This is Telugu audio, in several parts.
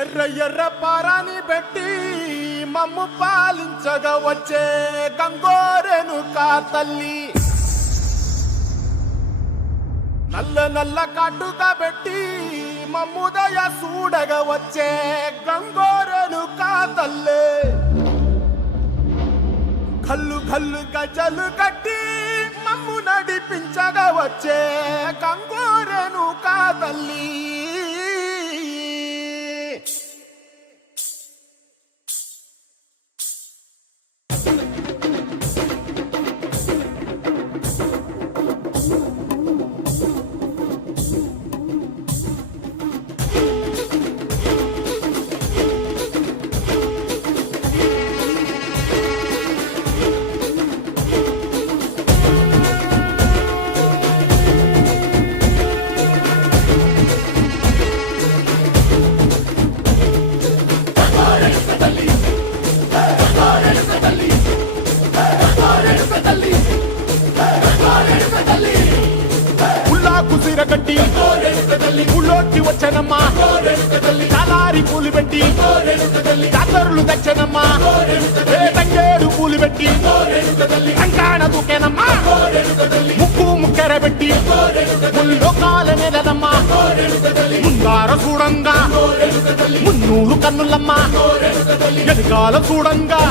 ఎర్ర ఎర్ర పారాని పెట్టి మమ్ము పాలించగా వచ్చే గంగోరెను కా తల్లి, నల్ల నల్ల కాటుగా పెట్టి మమ్ముదయ చూడగా వచ్చే గంగోరెను కా తల్లి, కల్లు కల్లు గజలు కట్టి మమ్ము నడిపించగా వచ్చే గంగోరెను కా తల్లి. కట్టి ఊళ్ళోకి వచ్చనమ్మా, చాలారి పూలు పెట్టి జాతరులు తెచ్చనమ్మా, తంగేడు పూలు పెట్టి కంకాణ దూకేనమ్మా, ముక్కు ముక్కెర పెట్టి ముల్లోకాల నెలనమ్మా, ముందార చూడంగా మున్నూరు కన్నులమ్మా, ఎనకాల చూడంగా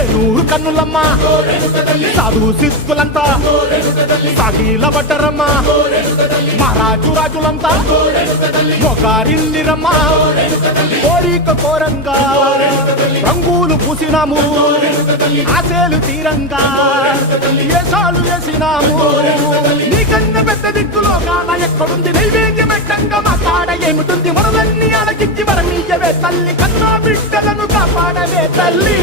ఏనూరు కన్నులమ్మా, సాధు సిద్ధులంతా సాగిల బట్టరమ్మా, మహారాజు రాజులంతా మొగారిందిరమ్మా, కోరిక కోరంగా రంగులు పూసినాము, ఆశలు తీరంగా ఏసాలు వేసినాము, నీకన్నా పెద్ద దిక్కులో కాన ఎక్కడుంది నైవేద్యం పెట్టంగా మా కాడ ఏమిటుంది, మనలన్నీ అలకించి వరమీయవే తల్లి, కన్నా బిడ్డలను కాపాడవే తల్లి.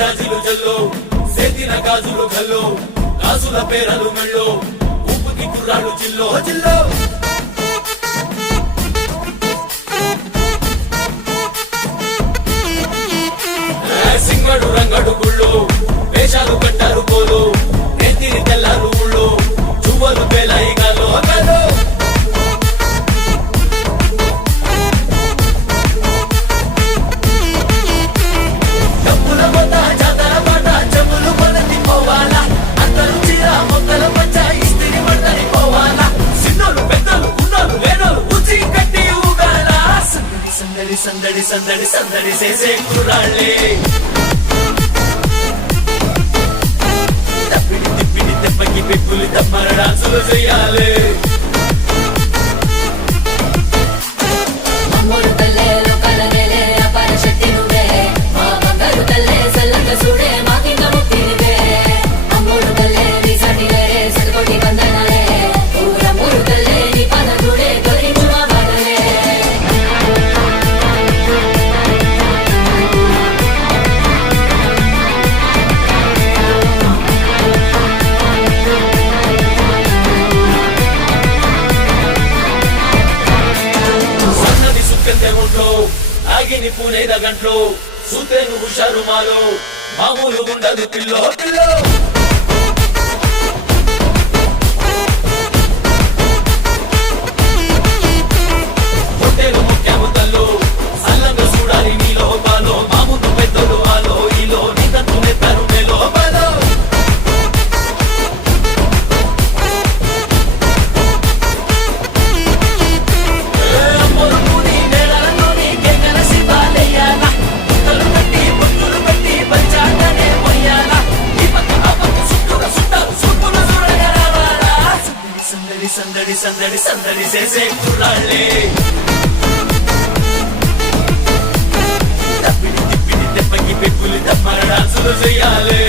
జాజులు జల్లో సేతిన గాజులు గల్లో, గాజుల పేరలు మెళ్ళో ఉప్పుకి కుర్రాడు జిల్లో జిల్లో, సింగడు రంగడు గుళ్ళు వేషాలు కట్టారు పోలు, నెత్తిని తెల్లారు ఊళ్ళు చువ్వలు పేలాయి గాలో గాలో, సందడి సందడి సందడి చేసే కుర్రాళ్ళే, తప్పిడి తిప్పిడి తెప్పకి పెక్కులు తమ్మర డాన్సులు చెయ్యాలి. ಆಗಿನಿ ಪುಣೆದ ಗಂಟ್ಲು ಸೂತೆ ಹುಷಾರ వేస్తారు మాలో మామూలు ఉండదు పిల్లో పిల్లో సందడి సందడి సందడి చేసే కుర్రాళ్ళే తప్పిడి తిప్పిడి తెప్పకి పెప్పులు తప్పర డాన్సులు చేయాలి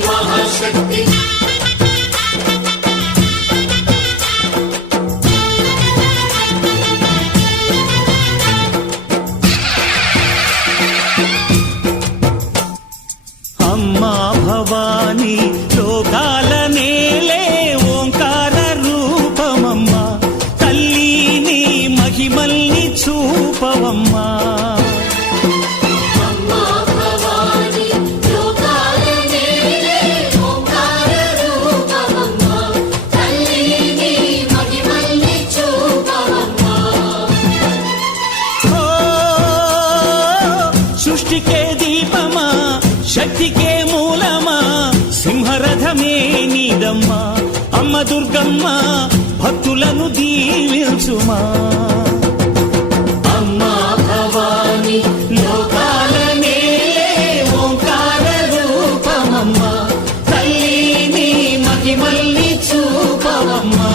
మహాశక్తి అమ్మా భవాని లోకాల నేలే ఓంకార రూపమమ్మా తల్లిని మహిమల్ని చూపవమ్మా సృష్టికే దీపమా శక్తికే మూలమా సింహరథమే నీదమ్మా అమ్మ దుర్గమ్మ భక్తులను దీవించుమా అమ్మా భవాని లోకాల నేలే ఓంకార రూపమమ్మా తల్లిని మహిమల్ని చూపవమ్మా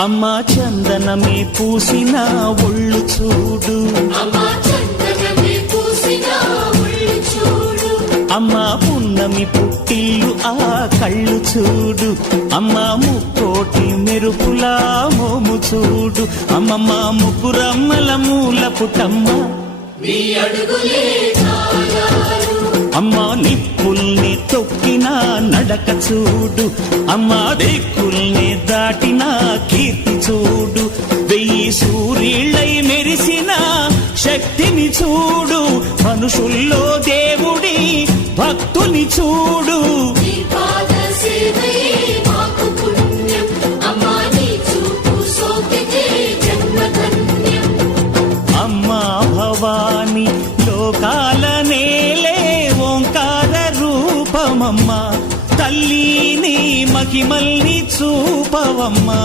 అమ్మా చందనమే పూసిన ఒళ్ళు చూడు అమ్మా పున్నమి పుట్టిల్లు ఆ కళ్ళు చూడు అమ్మా ముక్కోటి మెరుపులా మోము చూడు అమ్మమ్మ ముగ్గురమ్మల మూల పుటమ్మ అమ్మా నిప్పుల్ని తొక్కిన నడక చూడు అమ్మా దిక్కుల్ని దాటిన కీర్తి చూడు వెయ్యి సూర్యుళ్ళై మెరిసిన శక్తిని చూడు మనుషుల్లో దేవుడి భక్తుని చూడు అమ్మా భవాని లోకాల నేలే ఓంకార రూపమమ్మా తల్లిని మహిమల్ని చూపవమ్మా